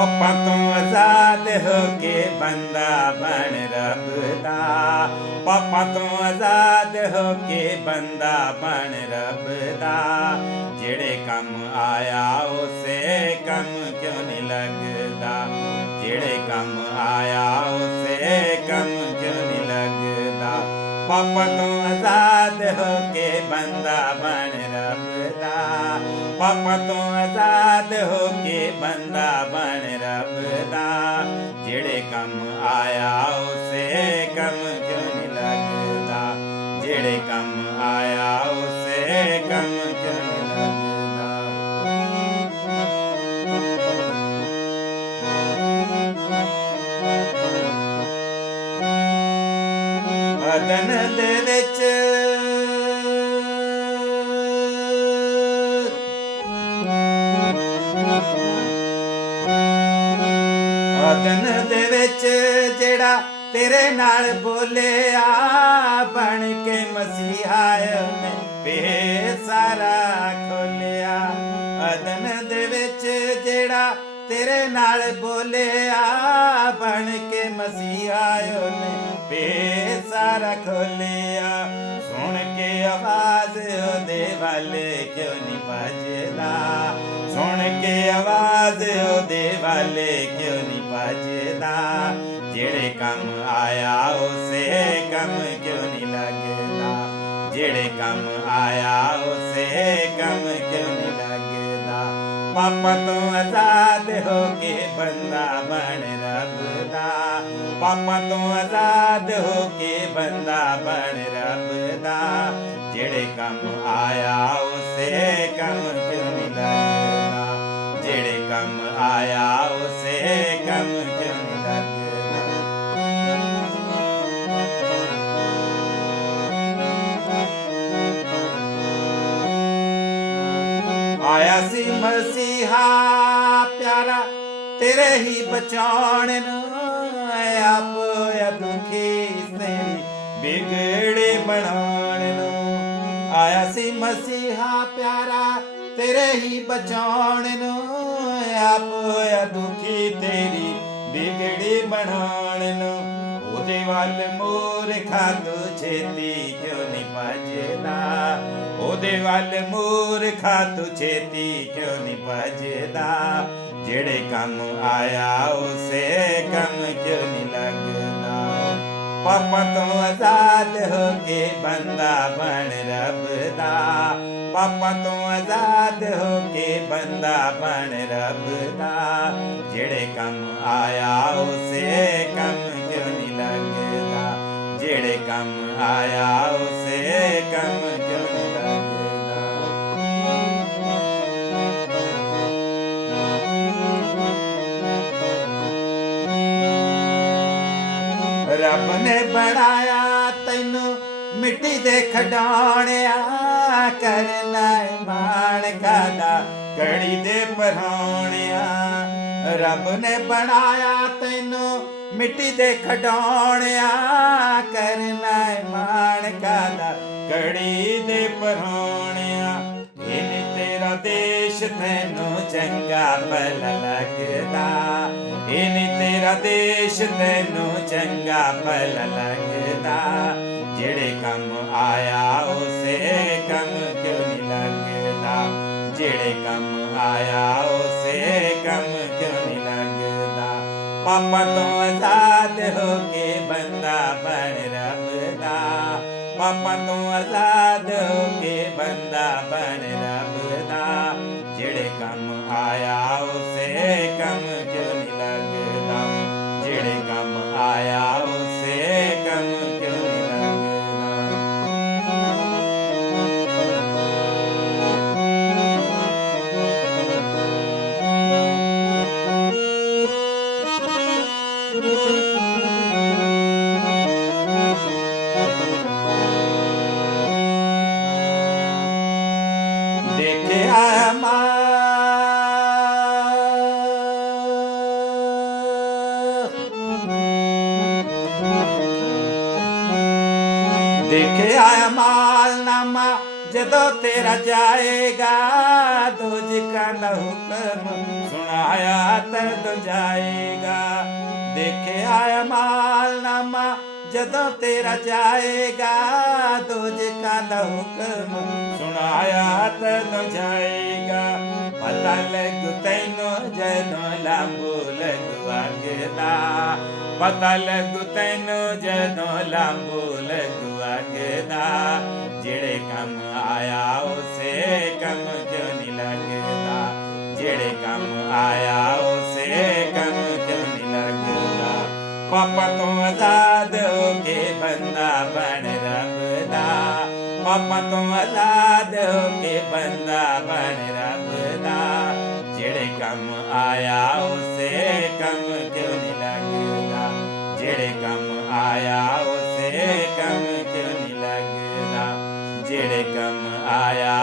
ਪਾਪਾਂ ਤੋਂ ਆਜ਼ਾਦ ਹੋ ਕੇ ਬੰਦਾ ਬਣ ਰੱਬ ਦਾ। ਪਾਪਾਂ ਤੋਂ ਆਜ਼ਾਦ ਹੋ ਕੇ ਬੰਦਾ ਬਣ ਰੱਬ ਦਾ। ਜਿਹੜੇ ਕੰਮ ਆਇਆ ਉਸੇ ਕੰਮ ਕਿਉਂ ਨਹੀਂ ਲੱਗਦਾ। ਜਿਹੜੇ ਕੰਮ ਆਇਆ ਉਸੇ ਕੰਮ ਕਿਉਂ ਨਹੀਂ ਲੱਗਦਾ। ਪਾਪਾਂ ਤੋਂ ਆਜ਼ਾਦ ਹੋ ਕੇ ਬੰਦਾ ਬਣ ਰੱਬ ਦਾ। ਪਾਪਾਂ ਤੋਂ ਆਜ਼ਾਦ ਹੋ ਕੇ ਬੰਦਾ ਬਣ ਰੱਬ ਦਾ। ਜਿਹੜੇ ਕੰਮ ਆਇਆ ਉਸੇ ਕੰਮ ਕਿਉਂ ਨਹੀਂ ਲੱਗਦਾ। ਜਿਹੜੇ ਕੰਮ ਆਇਆ ਉਸੇ ਕੰਮ ਕਿਉਂ ਨਹੀਂ ਲੱਗਦਾ। ਅਦਨ ਦੇ ਵਿੱਚ ਅਦਨ ਦੇ ਵਿੱਚ ਜਿਹੜਾ ਤੇਰੇ ਨਾਲ ਬੋਲਿਆ ਬਣ ਕੇ ਮਸੀਹਾ ਨੇ ਫੇਰ ਸਾਰਾ ਖੋਲਿਆ। ਅਦਨ ਦੇ ਵਿੱਚ ਜਿਹੜਾ ਤੇਰੇ ਨਾਲ ਬੋਲਿਆ ਬਣ ਕੇ ਮਸੀਹਾ ਨੇ ਫੇਰ ਸਾਰਾ ਖੋਲਿਆ। ਸੁਣ ਕੇ ਆਵਾਜ਼ ਉਹਦੇ ਵੱਲ ਕਿਉਂ ਨਹੀਂ ਭੱਜਦਾ। ਸੁਣ ਕੇ ਆਵਾਜ਼ ਉਹਦੇ ਵੱਲ ਕਿਉਂ ਨਹੀਂ ਭੱਜਦਾ। ਜਿਹੜੇ ਕੰਮ ਆਇਆ ਉਸੇ ਕੰਮ ਕਿਉਂ ਨਹੀਂ ਲੱਗਦਾ। ਜਿਹੜੇ ਕੰਮ ਆਇਆ ਉਸੇ ਕੰਮ ਕਿਉਂ ਨਹੀਂ ਲੱਗਦਾ। ਪਾਪਾਂ ਤੋਂ ਆਜ਼ਾਦ ਹੋ ਕੇ ਬੰਦਾ ਬਣ ਰੱਬ ਦਾ। ਪਾਪਾਂ ਤੋਂ ਆਜ਼ਾਦ ਹੋ ਕੇ ਬੰਦਾ ਬਣ ਰੱਬ ਦਾ। ਜਿਹੜੇ ਕੰਮ ਆਇਆ ਉਸੇ ਕੰਮ ਕਿਉਂ ਨਹੀਂ ਲੱਗਦਾ। ਜਿਹੜੇ ਕੰਮ ਆਇਆ ਉਸੇ ਕੰਮ ਕਿਉਂ ਨਹੀਂ ਲੱਗਦਾ। ਆਇਆ ਸੀ ਮਸੀਹਾ ਪਿਆਰਾ ਤੇਰੇ ਹੀ ਬਚਾਉਣ ਨੂੰ। ਆਪ ਹੋਇਆ ਦੁਖੀ ਤੇਰੀ ਬਿਗੜੇ ਬਣਾਉਣ ਨੂੰ। ਆਇਆ ਸੀ ਮਸੀਹਾ ਪਿਆਰਾ ਤੇਰੇ ਹੀ ਬਚਾਉਣ ਨੂੰ। ਆਪ ਹੋਇਆ ਦੁਖੀ ਤੇਰੀ ਬਿਗੜੀ ਬਣਾਉਣ ਨੂੰ। ਉਹਦੇ ਵੱਲ ਮੂਰਖਾ ਤੂੰ ਛੇਤੀ ਕਿਉਂ ਨਹੀਂ ਭੱਜਦਾ। ਉਹਦੇ ਵੱਲ ਮੂਰਖਾ ਤੂੰ ਛੇਤੀ ਕਿਉਂ ਨਹੀਂ ਭੱਜਦਾ। ਜਿਹੜੇ ਕੰਮ ਆਇਆ ਉਸੇ ਕੰਮ ਕਿਉਂ ਨਹੀਂ ਲੱਗਦਾ। ਪਾਪਾਂ ਤੋਂ ਆਜ਼ਾਦ ਹੋ ਕੇ ਬੰਦਾ ਬਣ ਰੱਬ ਦਾ। ਪਾਪਾਂ ਤੋਂ ਆਜ਼ਾਦ ਹੋ ਕੇ ਬੰਦਾ ਬਣ ਰੱਬ ਦਾ। ਜਿਹੜੇ ਕੰਮ ਆਇਆ ਉਸੇ ਕੰਮ ਕਿਉਂ ਨਹੀਂ ਲੱਗਦਾ। ਜਿਹੜੇ ਕੰਮ ਆਇਆ ਉਸੇ ਕੰਮ ਕਿਉਂ ਨਹੀਂ ਲੱਗਦਾ। ਰੱਬ ਨੇ ਬਣਾਇਆ ਤੈਨੂੰ ਮਿੱਟੀ ਦੇ ਖਿਡੌਣਿਆ। ਕਰਨਾ ਮਾਣ ਕਾਦਾ ਕੜੀ ਦੇ ਪਰੌਣਿਆ। ਰੱਬ ਨੇ ਬਣਾਇਆ ਤੈਨੂੰ ਮਿੱਟੀ ਦੇ ਖਿਡੌਣਿਆ। ਕਰਨਾ ਮਾਣ ਕਾਦਾ ਕੜੀ ਦੇ ਪਰੌਣਿਆ। ਇਹ ਨੀ ਤੇਰਾ ਦੇਸ਼ ਤੈਨੂੰ ਚੰਗਾ ਭਲਾ ਲੱਗਦਾ। ਇਹ ਨੀ ਤੇਰਾ ਦੇਸ਼ ਤੈਨੂੰ ਚੰਗਾ ਭਲਾ ਲੱਗਦਾ। ਜਿਹੜੇ ਕੰਮ ਆਇਆ ਉਸੇ ਕੰਮ ਕਿਉਂ ਨਹੀਂ ਲੱਗਦਾ। ਜਿਹੜੇ ਕੰਮ ਆਇਆ ਉਸੇ ਕੰਮ ਕਿਉਂ ਨਹੀਂ ਲੱਗਦਾ। ਪਾਪਾਂ ਤੋਂ ਆਜ਼ਾਦ ਹੋ ਕੇ ਬੰਦਾ ਬਣ ਰੱਬ ਦਾ। ਪਾਪਾਂ ਤੋਂ ਆਜ਼ਾਦ ਹੋ ਕੇ ਬੰਦਾ ਬਣ ਰੱਬ ਦਾ। ਜਿਹੜੇ ਕੰਮ ਆਇਆ ਉਸੇ ਕੰਮ ਕਿਉਂ ਨਹੀਂ ਲੱਗਦਾ। ਜਿਹੜੇ ਕੰਮ ਆਇਆ ਉਸੇ ਕੰਮ ਕਿਉਂ ਨਹੀਂ ਲੱਗਦਾ। ਦੇਖਿਆ ਦੇਖਿਆ ਮਾਲਨਾਮਾ ਜਦੋਂ ਤੇਰਾ ਜਾਏਗਾ। दोजखा दा हुक्म सुनाया तरद जाएगा। देखिया अमालनामा जदों तेरा जाएगा, दोजखा दा हुक्म सुनाया तरद जाएगा। पता लगू तैनू जदों लांबू लगू अगदा, पता लगू तैनू जदों लांबू लगू अगदा। जेड़े कम आया उसे कम क्यों नहीं लगदा, जेड़े कम आया उसे कम क्यों नहीं लगदा। पापा तो आजाद होके बंदा बन रब दा, पापा तो आजाद होके बंदा बन रब दा। जेड़े कम आया उसे कम क्यों नहीं लगदा, जेड़े कम आया उसे कम क्यों नहीं लगदा, जेड़े कम आया